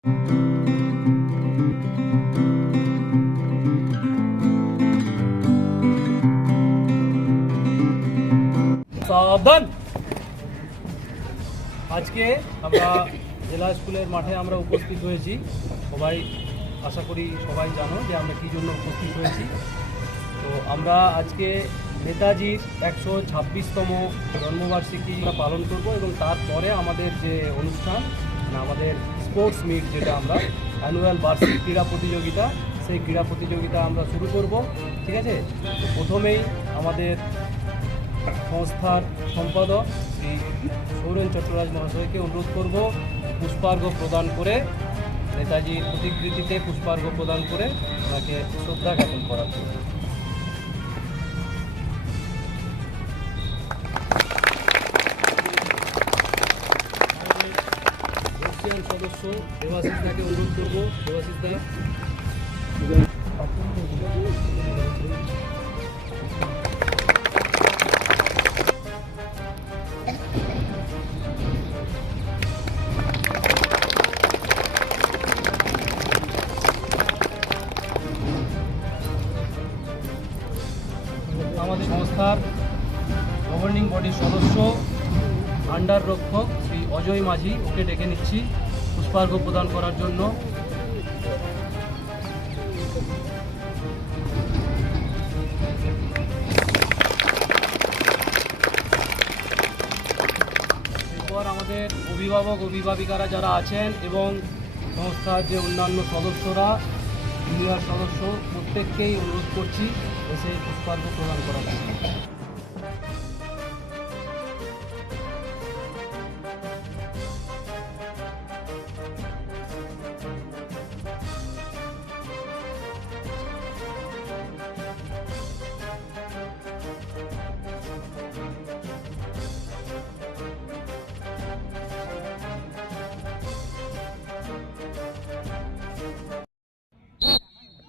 সাবধান। আজকে আমরা জেলা স্কুলের মাঠে আমরা উপস্থিত হয়েছি। সবাই আশা করি সবাই জানো যে আমরা কী জন্য উপস্থিত হয়েছি। তো আমরা আজকে নেতাজির 126তম জন্মবার্ষিকী পালন করব এবং তারপরে আমাদের যে অনুষ্ঠান আমাদের স্পোর্টস মিট, যেটা আমরা অ্যানুয়াল বার্ষিক ক্রীড়া প্রতিযোগিতা, সেই ক্রীড়া প্রতিযোগিতা আমরা শুরু করব। ঠিক আছে, তো প্রথমেই আমাদের সংস্থার সম্পাদক শ্রী সৌরেন চট্টরাজ মহাশয়কে অনুরোধ করব পুষ্পার্ঘ্য প্রদান করে, নেতাজির প্রতিকৃতিতে পুষ্পার্ঘ্য প্রদান করে ওনাকে শ্রদ্ধা জ্ঞাপন করার জন্য। রাশিয়ান সদস্য দেবাশিস দাকে অনুরোধ করব। দেবাশিস দা, আমাদের সংস্থার গভর্নিং বডির সদস্য ভান্ডার রক্ষক শ্রী অজয় মাঝি, ওকে ডেকে নিচ্ছি পুষ্পার্ঘ্য প্রদান করার জন্য। এরপর আমাদের অভিভাবক অভিভাবিকারা যারা আছেন এবং সংস্থার যে অন্যান্য সদস্যরা, জুনিয়র সদস্য, প্রত্যেককেই অনুরোধ করছি এসে পুষ্পার্ঘ্য প্রদান করার জন্য।